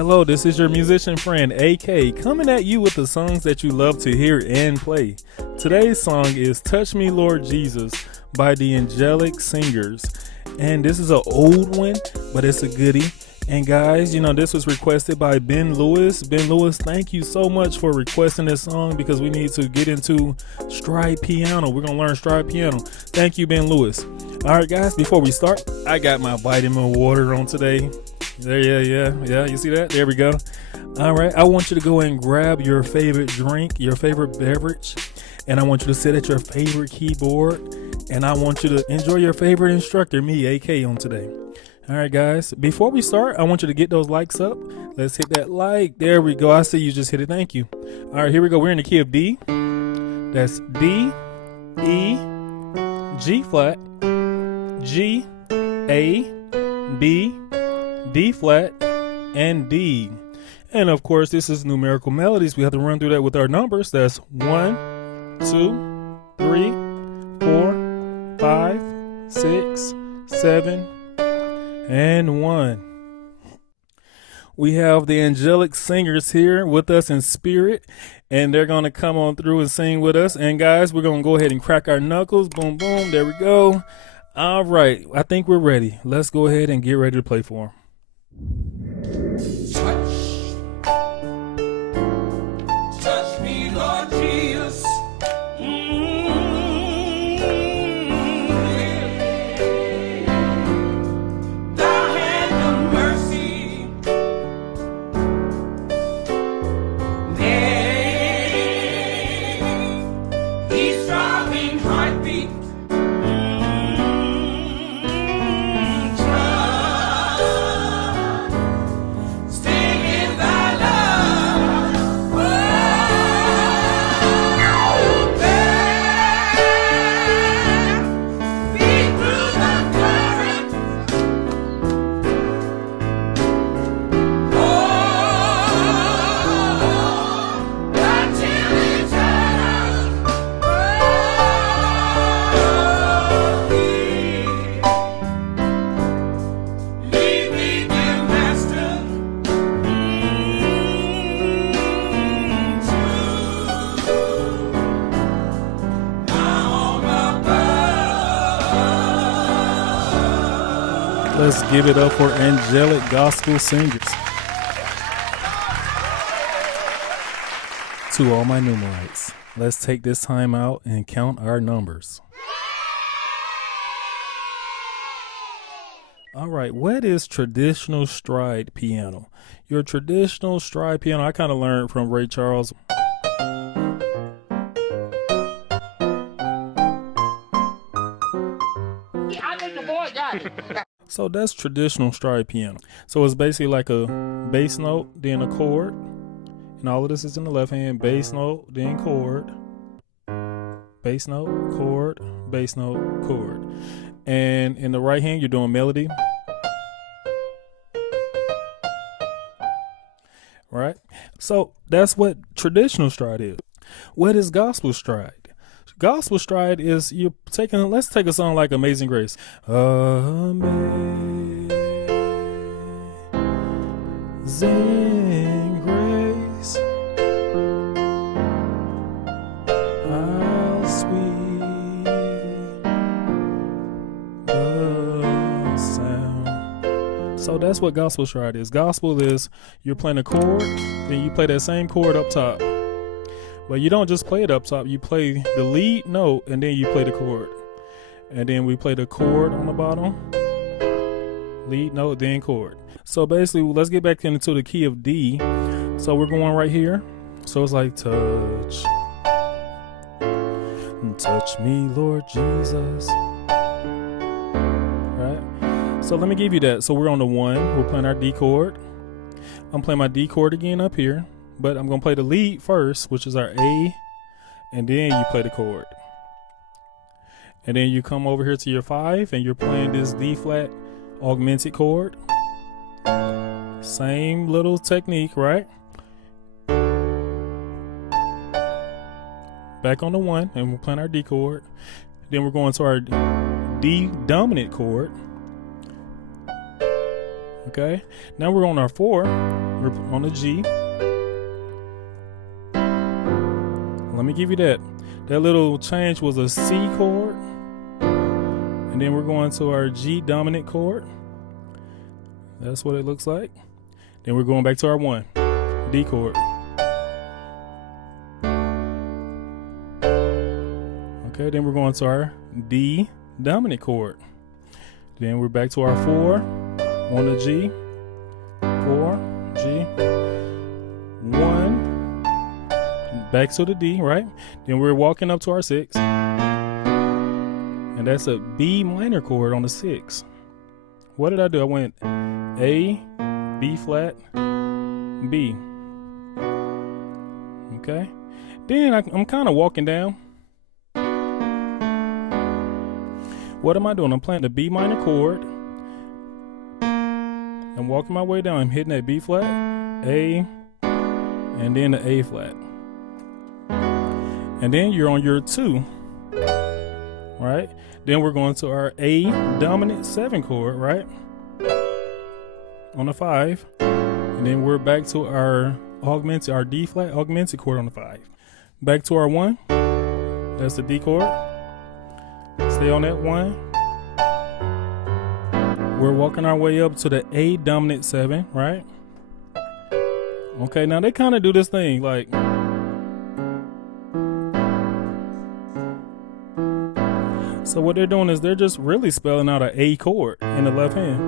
Hello, this is your musician friend AK coming at you with the songs that you love to hear and play. Today's song is Touch Me Lord Jesus by the Angelic Singers. And this is an old one, but it's a goodie. And guys, this was requested by Ben Lewis. Ben Lewis, thank you so much for requesting this song because we need to get into stride piano. We're going to learn stride piano. Thank you, Ben Lewis. All right, guys, before we start, I got my vitamin water on today. There, yeah. You see that? There we go. All right. I want you to go and grab your favorite drink, your favorite beverage, and I want you to sit at your favorite keyboard, and I want you to enjoy your favorite instructor, me, AK, on today. All right, guys. Before we start, I want you to get those likes up. Let's hit that like. There we go. I see you just hit it. Thank you. All right, here we go. We're in the key of D. That's D, E, G flat, G, A, B, D flat, and D. And of course, this is numerical melodies. We have to run through that with our numbers. That's 1, 2, 3, 4, 5, 6, 7, and 1. We have the Angelic Singers here with us in spirit, and they're going to come on through and sing with us. And guys, we're going to go ahead and crack our knuckles. Boom, boom. There we go. All right. I think we're ready. Let's go ahead and get ready to play for them. Touch me, Lord Jesus. Thy hand of mercy. Nay, His throbbing heartbeat. Let's give it up for Angelic Gospel Singers. To all my numerites, let's take this time out and count our numbers. All right, what is traditional stride piano? Your traditional stride piano, I kind of learned from Ray Charles. I think the boy got it. So that's traditional stride piano. So it's basically like a bass note, then a chord. And all of this is in the left hand. Bass note, then chord. Bass note, chord, bass note, chord. And in the right hand, you're doing melody. Right? So that's what traditional stride is. What is gospel stride? Gospel stride is you're taking, let's take a song like Amazing Grace. Amazing grace, how sweet the sound. So that's what gospel stride is. Gospel is you're playing a chord, then you play that same chord up top. But you don't just play it up top. You play the lead note, and then you play the chord. And then we play the chord on the bottom. Lead note, then chord. So basically, let's get back into the key of D. So we're going right here. So it's like touch. Touch me, Lord Jesus. Right? So let me give you that. So we're on the 1. We're playing our D chord. I'm playing my D chord again up here. But I'm going to play the lead first, which is our A, and then you play the chord. And then you come over here to your 5, and you're playing this D flat augmented chord. Same little technique, right? Back on the 1, and we're playing our D chord. Then we're going to our D dominant chord. Okay, now we're on our 4. We're on the G. Let me give you that. That little change was a C chord. And then we're going to our G dominant chord. That's what it looks like. Then we're going back to our 1, D chord. Okay, then we're going to our D dominant chord. Then we're back to our 4 on the G. 4, G. 1. Back to the D, right? Then we're walking up to our 6. And that's a B minor chord on the 6. What did I do? I went A, B flat, B. Okay. Then I'm kind of walking down. What am I doing? I'm playing the B minor chord. I'm walking my way down. I'm hitting that B flat, A, and then the A flat. And then you're on your 2, right? Then we're going to our A dominant 7 chord, right? On the 5. And then we're back to our augmented, our D flat augmented chord on the 5. Back to our 1. That's the D chord. Stay on that 1. We're walking our way up to the A dominant 7, right? Okay, now they kind of do this thing like, so what they're doing is they're just really spelling out an A chord in the left hand.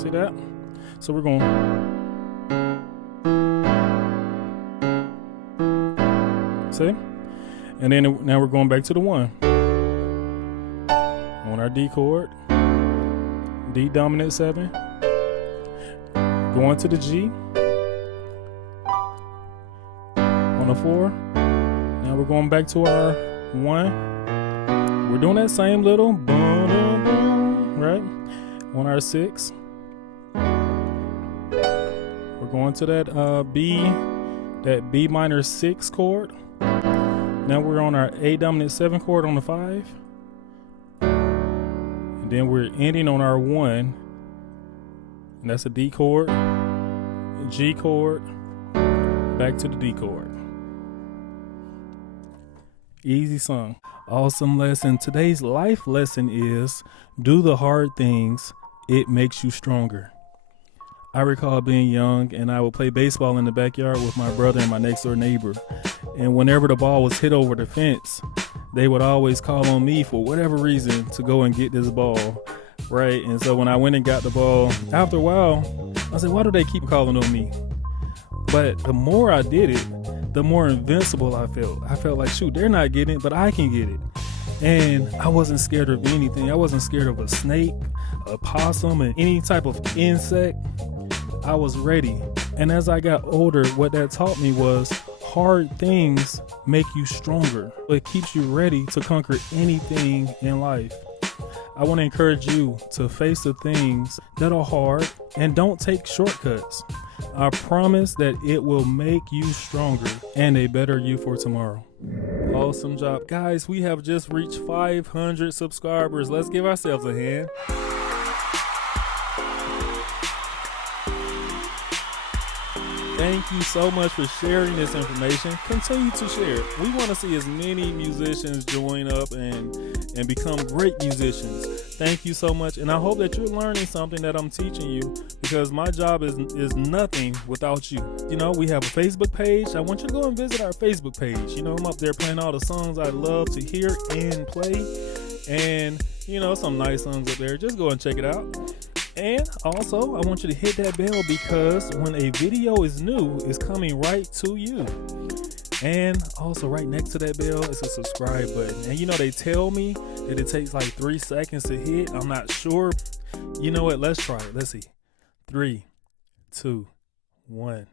See that? So we're going. See? And then now we're going back to the 1. On our D chord. D dominant 7. Going to the G. On the 4. Now we're going back to our 1. We're doing that same little boom, boom, boom, right? On our 6. We're going to that B minor 6 chord. Now we're on our A dominant 7 chord on the 5. And then we're ending on our 1. And that's a D chord, G chord, back to the D chord. Easy song. Awesome lesson. Today's life lesson is do the hard things. It makes you stronger. I recall being young and I would play baseball in the backyard with my brother and my next door neighbor. And whenever the ball was hit over the fence, they would always call on me for whatever reason to go and get this ball. Right. And so when I went and got the ball, after a while, I said, why do they keep calling on me? But the more I did it, the more invincible I felt. I felt like, shoot, they're not getting it, but I can get it. And I wasn't scared of anything. I wasn't scared of a snake, a possum, and any type of insect. I was ready. And as I got older, what that taught me was hard things make you stronger. It keeps you ready to conquer anything in life. I want to encourage you to face the things that are hard and don't take shortcuts. I promise that it will make you stronger and a better you for tomorrow. Awesome job. Guys, we have just reached 500 subscribers. Let's give ourselves a hand. Thank you so much for sharing this information. Continue to share. We want to see as many musicians join up and become great musicians. Thank you so much. And I hope that you're learning something that I'm teaching you, because my job is nothing without you. You know, we have a Facebook page. I want you to go and visit our Facebook page. You know, I'm up there playing all the songs I love to hear and play. And, you know, some nice songs up there. Just go and check it out. And also, I want you to hit that bell, because when a video is new, it's coming right to you. And also right next to that bell is a subscribe button. And you know, they tell me that it takes like 3 seconds to hit. I'm not sure. You know what? Let's try it. Let's see. 3, 2, 1.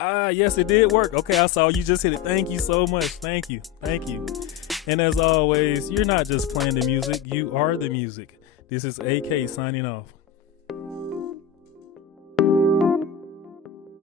Yes, it did work. Okay, I saw you just hit it. Thank you so much. Thank you. Thank you. And as always, you're not just playing the music. You are the music. This is AK signing off.